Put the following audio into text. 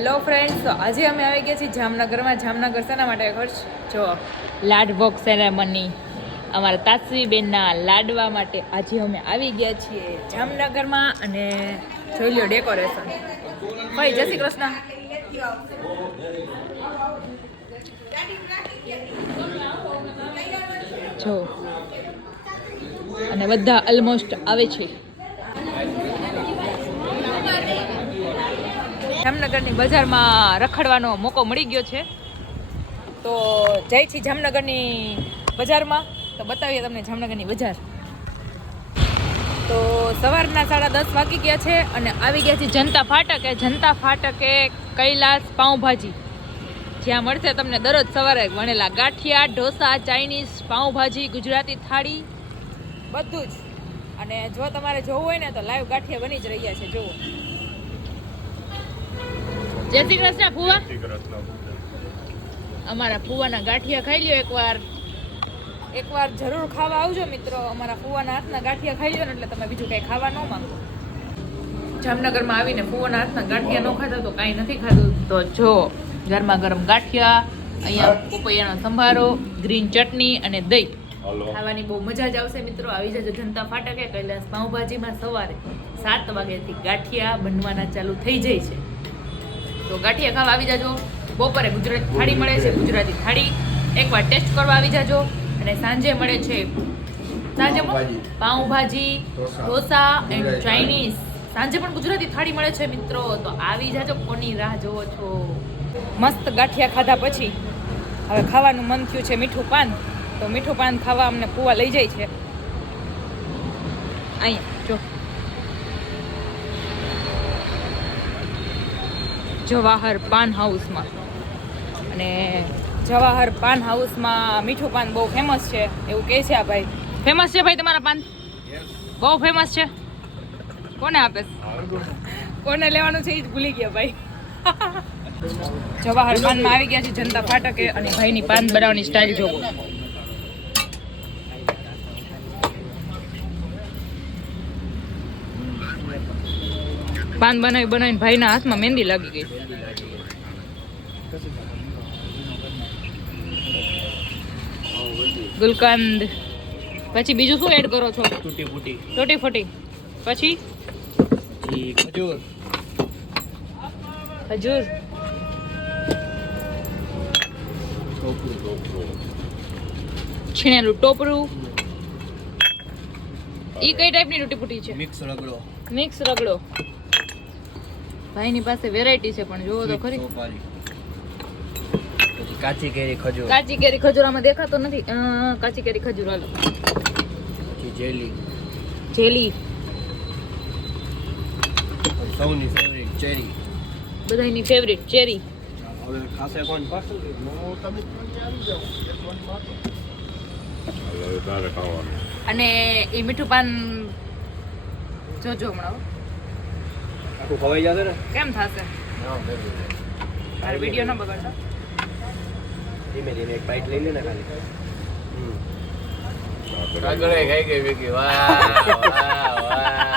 Hello friends, તો આજે અમે આવી ગયા છીએ જામનગરમાં. જામનગર શેના માટે ખર્ચ જો લાડભોગ સેરેમની અમારા તાસવીબેનના લાડવા માટે આજે અમે આવી ગયા છીએ જામનગરમાં. અને જોઈ લો ડેકોરેશન. ભાઈ જય શ્રી કૃષ્ણ. જો અને બધા ઓલમોસ્ટ આવે છે. જામનગરની બજારમાં રખડવાનો મોકો મળી ગયો છે, તો જઈ છીએ જામનગરની બજારમાં. તો બતાવીએ તમને જામનગરની બજાર. તો સવારના 10:30 વાગી ગયા છે અને આવી ગયા છે જનતા ફાટકે. જનતા ફાટકે કૈલાસ પાઉંભાજી, જ્યાં મળશે તમને દરરોજ સવારે વણેલા ગાંઠિયા, ઢોસા, ચાઇનીઝ, પાઉંભાજી, ગુજરાતી થાળી બધું જ. અને જો તમારે જોવું હોય ને તો લાઈવ ગાંઠિયા બની જ રહ્યા છે. જુઓ. જય શ્રી કૃષ્ણ ફુવા. અમારા ફુવાના ગાંઠિયા ખાઈ લ્યો એકવાર જરૂર ખાવા આવજો મિત્રો. અમારા ફુવાના હાથના ગાંઠિયા ખાઈ લ્યો ને એટલે તમે બીજું કંઈ ખાવા ન માંગો. જામનગરમાં આવીને ફુવાના હાથના ગાંઠિયા ન ખાધા તો કાંઈ નથી ખાધું. તો જો ગરમા ગરમ ગાંઠિયા, અહીંયા પપૈયાનો સંભારો, ગ્રીન ચટણી અને દહીં. ખાવાની બહુ મજા જ આવશે મિત્રો. આવી જજો જનતા ફાટકે. કૈલાસ પાઉંભાજીમાં સવારે 7 વાગ્યાથી ગાંઠિયા બનવાના ચાલુ થઈ જાય છે. તો ગાંઠિયા ખાવા આવી જાજો. બપોરે ગુજરાતી થાળી મળે છે, ગુજરાતી થાળી એકવાર ટેસ્ટ કરવા આવી જાજો. અને સાંજે મળે છે પાઉંભાજી, ઢોસા એન્ડ ચાઇનીઝ. સાંજે પણ ગુજરાતી થાળી મળે છે મિત્રો. તો આવી જાજો. કોની રાહ જોવો છો? મસ્ત ગાંઠિયા ખાધા પછી હવે ખાવાનું મન થયું છે મીઠું પાન. તો મીઠું પાન ખાવા અમને ફુવા લઈ જાય છે. અહીંયા જો જવાહર પાન હાઉસમાં. અને જવાહર પાન હાઉસમાં મીઠું પાન બહુ ફેમસ છે એવું કહે છે આ ભાઈ. ફેમસ છે ભાઈ તમારા પાન? બહુ ફેમસ છે. કોને આપે? કોને લેવાનું છે એ જ ભૂલી ગયા ભાઈ. જવાહર પાનમાં આવી ગયા છે જનતા ફાટકે. અને ભાઈની પાન બનાવવાની સ્ટાઇલ જોવો. પાન બનાવીને ભાઈના હાથમાં મહેંદી લાગી ગઈ. ગુલકંદ. પછી બીજું શું એડ કરો છો? તૂટી ફૂટી. પછી ખજૂર. છીણેલું ટોપરું. ઈ કઈ ટાઈપની તૂટી ફૂટી છે? મિક્સ રગડો. ભાઈની પાસે વેરાયટી છે પણ જોવો તો ખરી. કાચી કેરી ખજૂર. કાચી કેરી ખજૂર આમાં દેખાતો નથી. કાચી કેરી ખજૂર. હાલો. પછી જેલી. સૌની ફેવરિટ ચેરી. બધાની ફેવરિટ ચેરી. હવે ખાસે કોણ પાછું તમે આવી જાવ. અને એ મીઠું પાન જોજો હમણાં. આખું ખવાઈ જશે ને? કેમ થશે? મારે વિડીયો ન બગાડતા. ધીમે ધીમે એક બાઈટ લઈ લે ને ખાલી. કાગળે ખાઈ ગઈ વાહ વાહ વાહ.